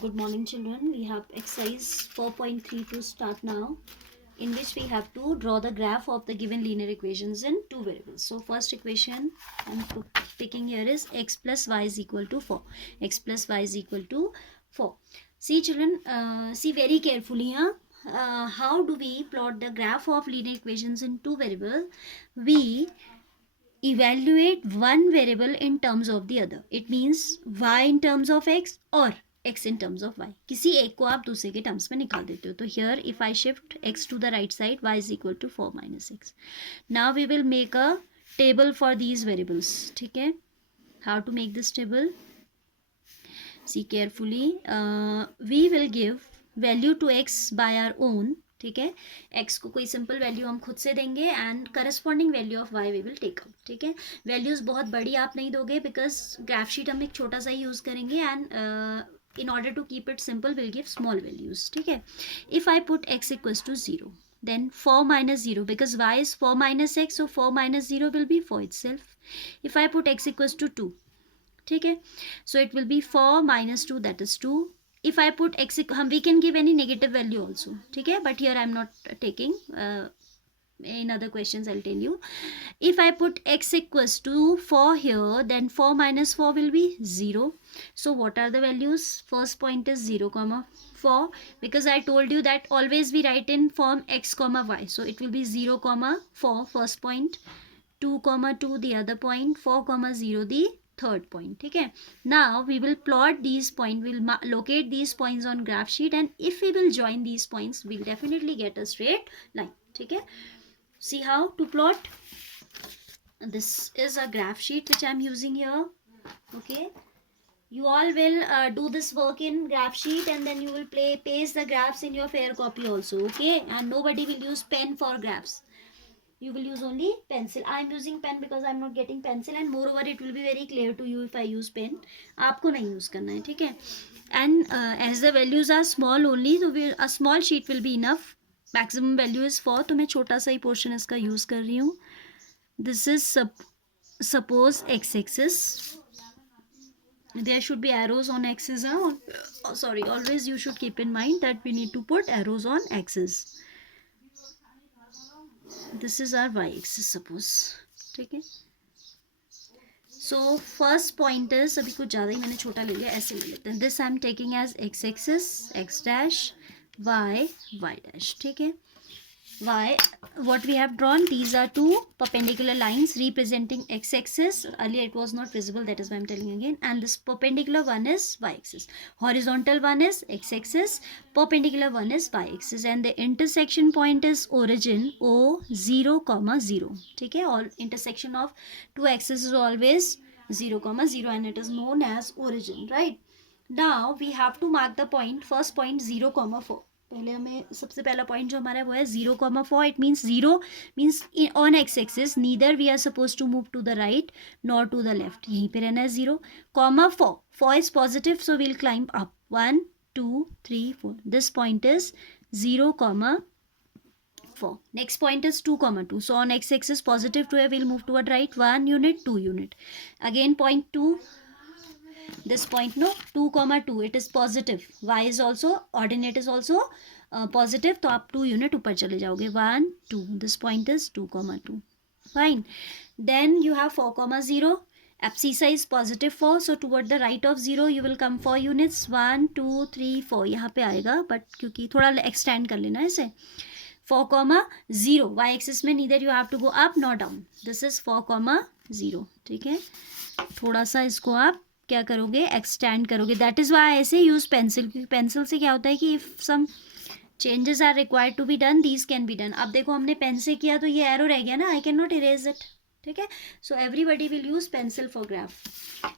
Good morning, children. We have exercise 4.3 to start now, in which we have to draw the graph of the given linear equations in two variables. So first equation I'm picking here is x plus y is equal to 4. X plus y is equal to 4. See, children, see very carefully. How do we plot the graph of linear equations in two variables? We evaluate one variable in terms of the other. It means y in terms of x or x in terms of y. किसी एक को आप दूसरे के terms में निकाल देते हो. तो here if I shift x to the right side, y is equal to 4 minus x. Now we will make a table for these variables. ठीक है? How to make this table? See carefully. We will give value to x by our own. ठीक है, x को कोई simple value हम खुद से देंगे and corresponding value of y we will take out. ठीक है, वैल्यूज बहुत बड़ी आप नहीं दोगे बिकॉज ग्राफ शीट हम एक छोटा सा ही यूज करेंगे and in order to keep it simple we'll give small values. ठीक है, if I put x equals to 0, then 4 minus 0, because y is 4 minus x, so 4 minus 0 will be 4 itself. If I put x equals to 2, ठीक है, so it will be 4 minus 2, that is 2. If I put x, we can give any negative value also. ठीक है, but here I am not taking. In other questions I'll tell you. If I put x equals to 4 here, then 4 minus 4 will be 0. So what are the values? First point is 0 comma 4, because I told you that always we write in form x comma y. So it will be 0 comma 4 first point, 2 comma 2 the other point, 4 comma 0 the third point. ठीक है, now we will plot these points, we'll locate these points on graph sheet, and if we will join these points we'll definitely get a straight line. ठीक है, see how to plot. This is a graph sheet which I'm using here. Okay, you all will do this work in graph sheet and then you will paste the graphs in your fair copy also. Okay, and nobody will use pen for graphs. You will use only pencil. I am using pen because I am not getting pencil, and moreover it will be very clear to you if I use pen. आपको नहीं use करना है. ठीक है, and as the values are small only, so a small sheet will be enough. Maximum value is 4, तो मैं छोटा सा ही portion इसका use कर रही हूँ. This is suppose x-axis. There should be arrows on axis. Sorry, always you should keep in mind that we need to put arrows on axis. This is our y-axis suppose. ठीक है, so first point is, अभी कुछ ज़्यादा ही मैंने छोटा ले लिया, ऐसे ले लेते हैं. This I am taking as x-axis, x dash, y, y dash. ठीक है, y, what we have drawn, these are two perpendicular lines representing x-axis. Earlier it was not visible, that is why I am telling again. And this perpendicular one is y-axis, horizontal one is x-axis, perpendicular one is y-axis, and the intersection point is origin O 0 comma 0. ठीक है, all intersection of two axes is always 0 comma 0 and it is known as origin. Right, now we have to mark the point, first point 0 comma 4. पहले हमें सबसे पहला point जो हमारा है वो है 0 comma 4. It means 0 means on x axis neither we are suppose to move to the right nor to the left, यहीं पे रहना है 0 comma 4. 4 is positive, so we'll climb up 1 2 3 4. This point is 0 comma 4. Next point is 2 comma 2. So on x axis positive 2 we'll move toward right 1 unit 2 unit. Again point 2. This point, no, 2 comma 2, it is positive. Y is also, ordinate is also positive, तो आप 2 unit ऊपर चले जाओगे 1 2. This point is 2 comma 2. Fine. Then you have 4 comma 0. Abscissa is positive 4, so toward the right of 0 you will come 4 units 1 2 3 4. यहाँ पे आएगा, but क्योंकि थोड़ा extend कर लेना है इसे. 4 comma 0. Y axis में neither you have to go up nor down. This is 4 comma 0. ठीक है, थोड़ा सा इसको आप क्या करोगे, एक्सटेंड करोगे. दैट इज़ वाई ऐसे यूज़ पेंसिल, क्योंकि पेंसिल से क्या होता है कि if some changes are required to be done, these can be done. अब देखो हमने पेन से किया तो ये एरो रह गया ना, I can not erase it. ठीक है, so everybody will use pencil for graph.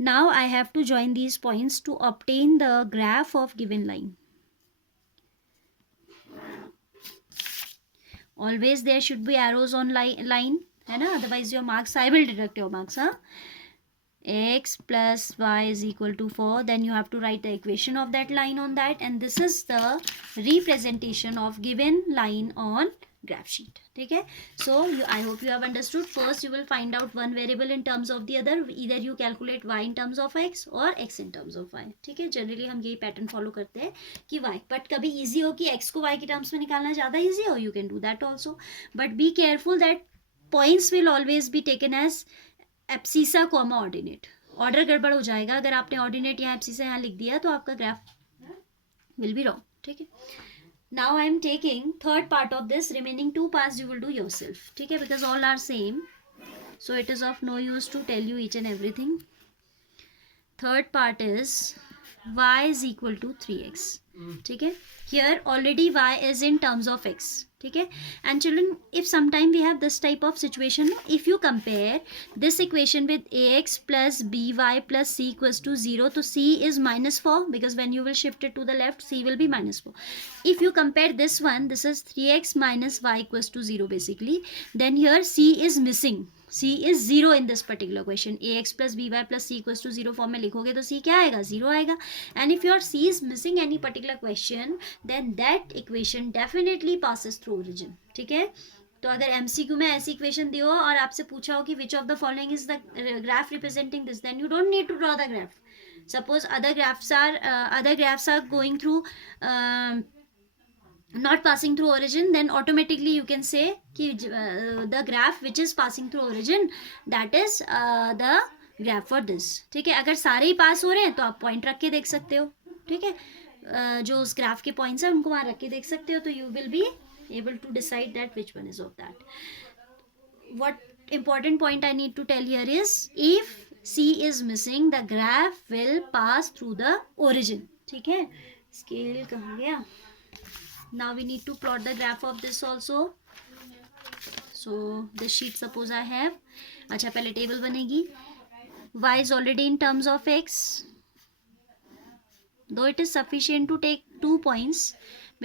Now I have to join these points to obtain the graph of given line. Always there should be arrows on line, है ना, otherwise your marks, I will deduct your marks. हाँ, x plus y is equal to 4, then you have to write the equation of that line on that, and this is the representation of given line on graph sheet. ठीक है, so I hope you have understood. First you will find out one variable in terms of the other, either you calculate y in terms of x or x in terms of y. ठीक है, generally हम यही pattern follow करते हैं कि y, but कभी easy हो कि x को y के टर्म्स में निकालना ज़्यादा इजी हो, you can do that also, but be careful that points will always be taken as abscissa comma ordinate. Order गड़बड़ हो जाएगा अगर आपने ऑर्डिनेट यहाँ एब्सिसा यहाँ लिख दिया तो आपका ग्राफ विल बी रॉन्ग. ठीक है, now I am taking third part of this, remaining two parts you will do yourself. ठीक है, because all are same, so it is of no use to tell you each and everything. Third part is y is equal to 3x. ठीक है, here already y is in terms of x. ठीक है, and children, if sometime we have this type of situation, if you compare this equation with ax plus by plus c equals to 0, तो c is -4 because when you will shift it to the left c will be -4. If you compare this one, this is 3x minus y equals to 0 basically, then here c is missing. c is 0 in this particular question. ax plus by plus c equals to 0 form में लिखोगे तो c क्या आएगा, 0 आएगा. and if your c is missing any particular question, then that equation definitely passes through origin. ठीक है, तो अगर MCQ में ऐसी इक्वेशन दियो और आपसे पूछा हो कि which of the following is the graph representing this, then you don't need to draw the graph. Suppose other graphs are going through not passing through origin, then automatically you can say कि the graph which is passing through origin, that is the graph for this. ठीक है, अगर सारे ही पास हो रहे हैं तो आप पॉइंट रख के देख सकते हो. ठीक है, जो उस ग्राफ के पॉइंट्स हैं उनको वहाँ रख के देख सकते हो, तो you will be able to decide that which one is of that. what important point I need to tell here is, if c is missing, the graph will pass through the origin. ठीक है, scale कहाँ गया. Now we need to plot the graph of this also. So this sheet suppose I have. अच्छा, पहले table बनेगी. y is already in terms of x, though it is sufficient to take 2 points,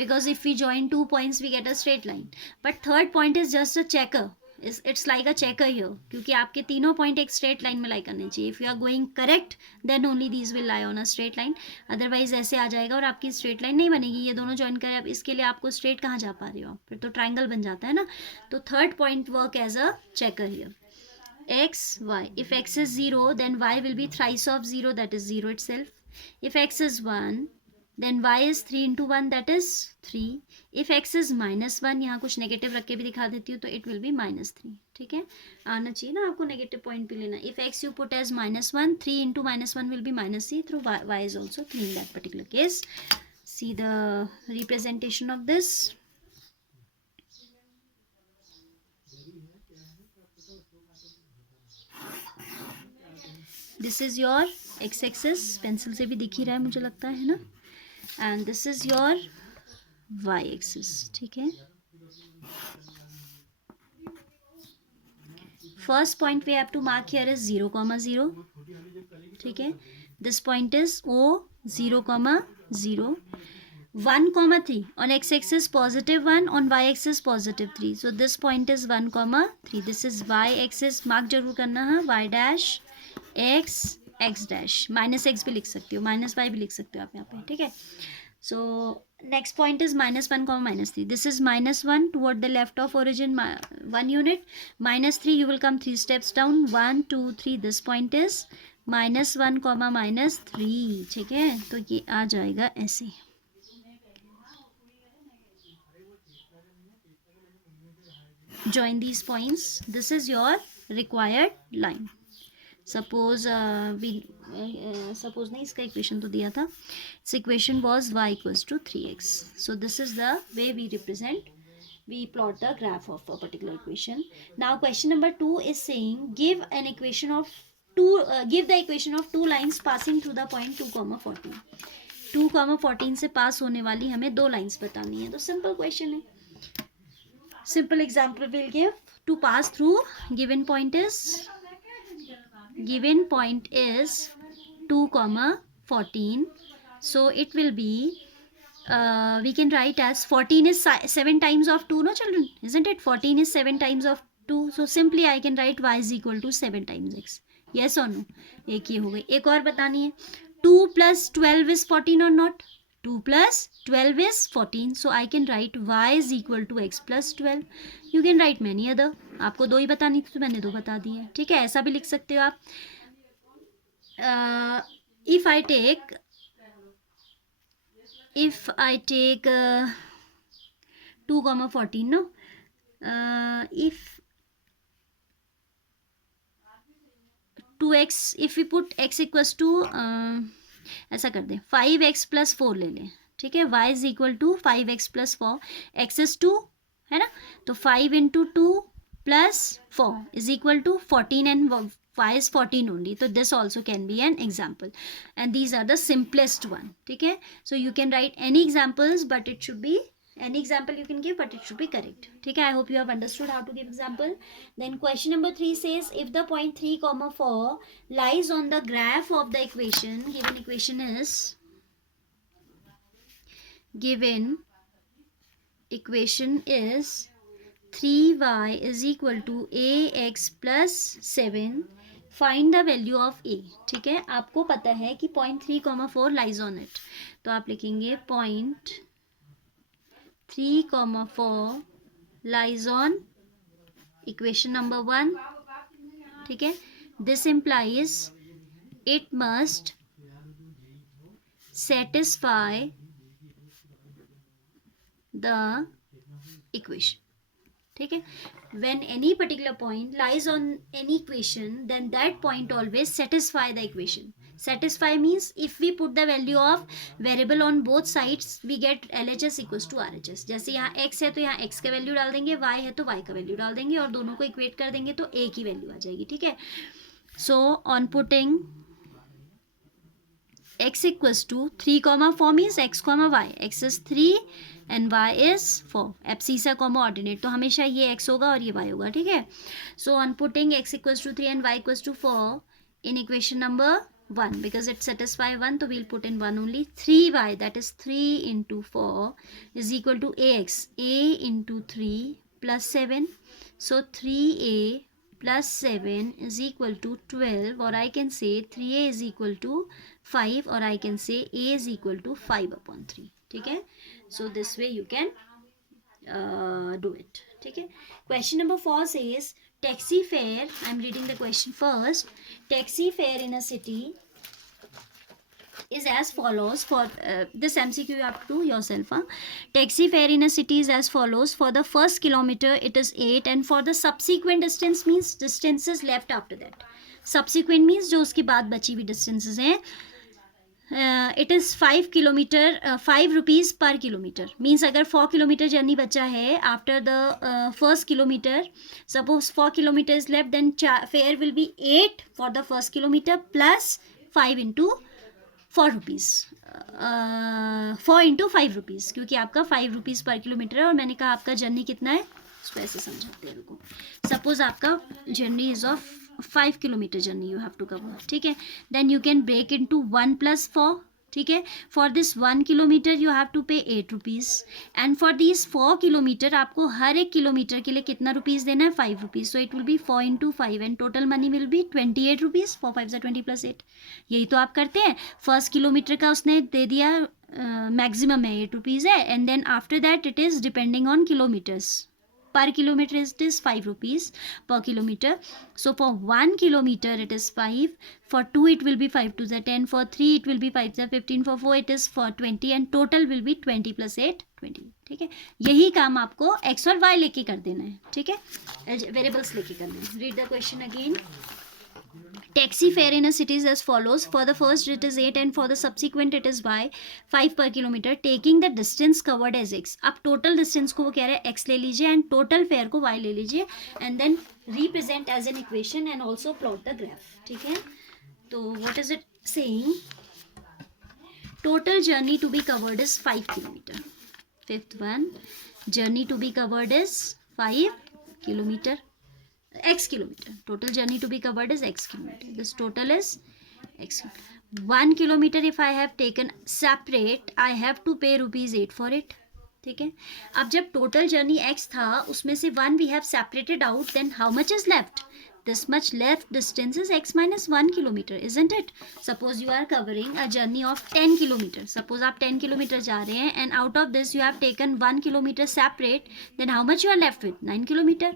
because if we join 2 points we get a straight line, but third point is just a checker. It's like a checker here, क्योंकि आपके तीनों point एक straight line में lie करने चाहिए. If you are going correct then only these will lie on a straight line, otherwise ऐसे आ जाएगा और आपकी स्ट्रेट लाइन नहीं बनेगी. ये दोनों ज्वाइन करें, अब इसके लिए आपको स्ट्रेट कहाँ जा पा रहे हो आप, फिर तो ट्राइंगल बन जाता है ना. तो third point work as a checker here. x y, if x is 0 then y will be thrice of 0, that is 0 itself. If x is 1 then y is 3 into 1, that is 3. if x is -1, यहाँ कुछ negative रख के भी दिखा देती हूँ, तो it will be -3. ठीक है, आना चाहिए ना आपको, नेगेटिव पॉइंट भी लेना. if x you put as -1, 3 into -1 will be -3, through y is also 3 in that particular case. See the representation of this. This is your x-axis, pencil से भी दिख ही रहा है मुझे लगता है ना, and this is your y-axis. ठीक है, first point we have to mark here is 0, 0. ठीक है, this point is O 0, 0. 1, 3 on x-axis +1, on y-axis +3. So this point is 1, 3. This is y-axis, mark जरूर करना है. y dash x x dash, -x भी लिख सकते हो, -y भी लिख सकते हो आप यहाँ पे. ठीक है, so next point is -1, -3. this is -1 toward the left of origin, 1 unit. -3 you will come 3 steps down, 1 2 3. this point is -1, -3. ठीक है, तो ये आ जाएगा ऐसे. join these points, this is your required line. Suppose suppose नहीं, इसका इक्वेशन तो दिया था. इस equation was y equals to 3x. So this is the way we represent, we plot the graph of a particular equation. Now question number 2 is saying give an equation of give the equation of 2 lines passing through the point 2, 14. 2, 14 से पास होने वाली हमें 2 lines बतानी है. तो simple question है, simple example will give. To pass through given point is 2, 14. so it will be we can write as 14 is 7 times of 2, no children, isn't it? 14 is 7 times of 2, so simply I can write y is equal to 7 times x. yes or no? एक ये हो गई. एक और बतानी है, 2 + 12 is 14 or not? 2 plus 12 is 14. So I can write y is equal to x plus 12. You can write many other. आपको 2 ही बतानी थी तो मैंने 2 बता दी है. ठीक है, ऐसा भी लिख सकते हो आप. If I take 2 comma 14, no, if 2x, if we put x equals to ऐसा कर दें 5x प्लस 4 ले लें. ठीक है, y is equal to 5x plus 4, x is 2 है ना, तो 5 into 2 plus 4 is equal to 14 and y is 14 only. So this also can be an example, and these are the simplest one. ठीक है, so you can write any examples, but it should be any example you can give, but it should be correct. ठीक है, I hope you have understood how to give example. Then question number 3 says if the point 3 comma 4 lies on the graph of the equation, given equation is 3y is equal to ax plus 7. Find the value of A. ठीक है, आपको पता है कि point 3 comma 4 lies on it, तो आप लिखेंगे point 3 comma 4 lies on equation number 1. ठीक है, this implies it must satisfy the equation. ठीक है, when any particular point lies on any equation, then that point always satisfy the equation. Satisfy means if we put the value of variable on both sides, we get LHS equals to RHS. जैसे यहाँ x है तो यहाँ x का value डाल देंगे, y है तो y का वैल्यू डाल देंगे और दोनों को इक्वेट कर देंगे तो a की वैल्यू आ जाएगी. ठीक है, so on putting x equals to 3 comma 4 means x comma y. x is 3 and y is 4. Abscissa comma ordinate, तो हमेशा ये x होगा और ये y होगा. ठीक है, so on putting x equals to 3 and y equals to 4 in equation number 1, because it satisfy 1, so we'll put in 1 only. 3y, that is 3 into 4 is equal to ax, a into 3 plus 7. So 3a plus 7 is equal to 12, or I can say 3a is equal to 5, or I can say a is equal to 5 upon 3. ठीक है, so this way you can do it. ठीक है, question number 4 says taxi fare. I'm reading the question first. Taxi fare in a city is as follows. For this MCQ you have to do yourself. Taxi fare in a city is as follows. For the first kilometer it is 8, and for the subsequent distance means distances left after that. Subsequent means जो उसके बाद बची हुई distances हैं. It is 5 kilometer, 5 rupees per kilometer. Means अगर 4 kilometer journey बचा है after the first kilometer, suppose 4 kilometer is left, then fare will be 8 for the first kilometer plus 5 into 4 rupees, 4 into 5 rupees, क्योंकि आपका 5 rupees per kilometre है और मैंने कहा आपका जर्नी कितना है, उसको ऐसे समझाते हैं. रुको, सपोज आपका journey is of 5 kilometer journey you have to cover. ठीक है, then you can break into 1 + 4. ठीक है, for this 1 kilometer you have to pay 8 rupees, and for this 4 kilometer आपको हर एक किलोमीटर के लिए कितना रुपीज़ देना है, 5 rupees. So it will B 4 into 5 and total money will be 28 rupees. 4 5 20 + 8. यही तो आप करते हैं. फर्स्ट किलोमीटर का उसने दे दिया, मैक्सिमम है 8 रुपीज़ है, and then after that it is depending on kilometers. Per kilometer it is 5 rupees per kilometer. So for 1 kilometer it is 5, for 2 it will be 5 to the 10, for 3 it will be 5 to the 15, for 4 it is for 20, and total will be 20 + 8 20. ठीक है, यही काम आपको x और y लेके कर देना है. ठीक है, वेरिएबल्स लेके करना है. Read the question again. Taxi fare in a city is as follows. For the first it is 8 and for the subsequent it is y, 5 per kilometer, taking the distance covered as x. अब total distance को वो कह रहे हैं x ले लीजिए and total fare को y ले लीजिए, and then represent as an equation and also plot the graph. ठीक है, तो what is it saying? Total journey to be covered is 5 kilometer. Fifth one, journey to be covered is 5 kilometer. X kilometer. Total journey to be covered is x kilometer. This total is x. 1 kilometer if I have taken separate, I have to pay rupees 8 for it. ठीक है, अब जब total journey x था उसमें से 1 we have separated out, then how much is left? this much left distance is x minus 1 kilometer, isn't it? Suppose you are covering a journey of 10 kilometer. Suppose आप 10 kilometer जा रहे हैं and out of this you have taken 1 kilometer separate, then how much you are left with? 9 kilometer.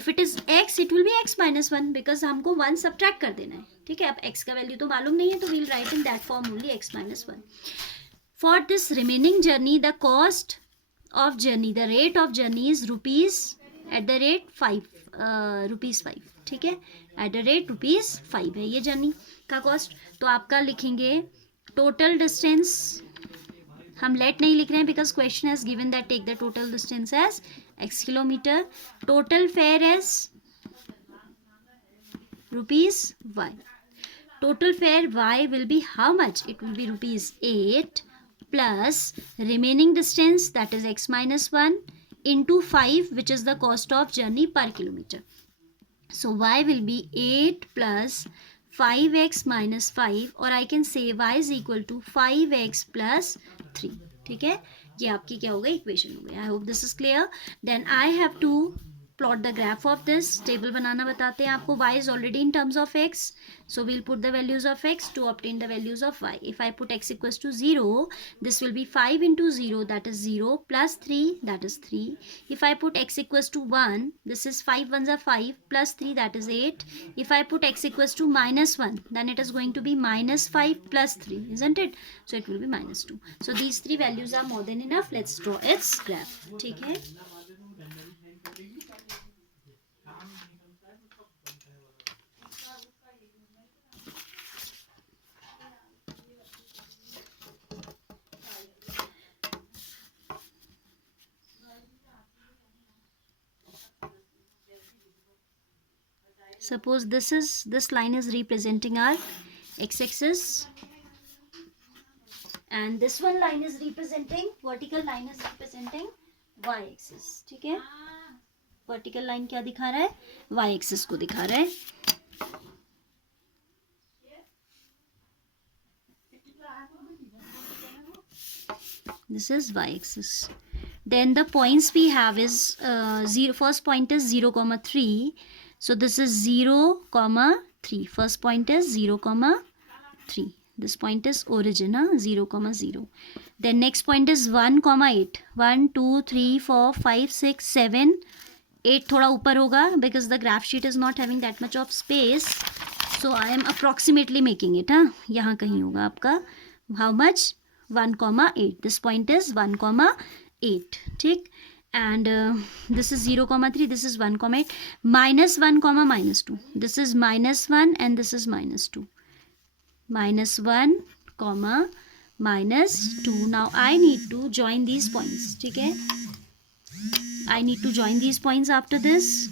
If it is x, it will be x minus 1 because हमको 1 subtract कर देना है. ठीक है, अब x का वैल्यू तो मालूम नहीं है तो we'll write in that form only x minus 1. For this remaining journey, the cost of journey, the rate of journey is rupees at the rate 5, rupees 5. ठीक है, एट द रेट रुपीज़ 5 है ये journey का cost. तो आपका लिखेंगे total distance, हम late नहीं लिख रहे हैं because question has given that take the total distance as x kilometer. Total fare as rupees y. Total fare y will be how much? It will be rupees 8 plus remaining distance that is x minus 1 into 5 which is the cost of journey per kilometer. So y will be 8 plus 5x minus 5 or I can say y is equal to 5x plus 3. ठीक है, ये आपकी क्या हो गई? Equation हो गई. I hope this is clear. Then I have to plot the graph of this. Table बनाना बताते हैं आपको. y is already in terms of x, so we'll put the values of x to obtain the values of y. If I put x equals to 0, this will be 5 into 0, that is 0, plus 3, that is 3. If I put x equals to 1, this is 5 ones are 5, plus 3, that is 8. If I put x equals to minus 1, then it is going to be minus 5 plus 3, isn't it? So it will be minus 2. So these three values are more than enough. Let's draw its graph. ठीक है, suppose this line is representing our x-axis and this one line is representing, vertical line is representing y-axis. ठीक है, vertical line क्या दिखा रहा है? y-axis को दिखा रहा है. This is y-axis. Then the points we have is 0. First point is 0, 3. So this is 0, 3. First point is 0, 3. This point is origin, 0, 0. Then next point is 1, 8. 1, 2, 3, 4, 5, 6, 7. 8 थोड़ा ऊपर होगा because the graph sheet is not having that much of space. So I am approximately making it. यहाँ कहीं होगा आपका. How much? 1, 8. This point is 1, 8. ठीक. And this is 0, 3. This is 1, 8. Minus 1, minus 2. This is minus 1 and this is minus 2. Minus 1, minus 2. Now I need to join these points. ठीक है, I need to join these points after this.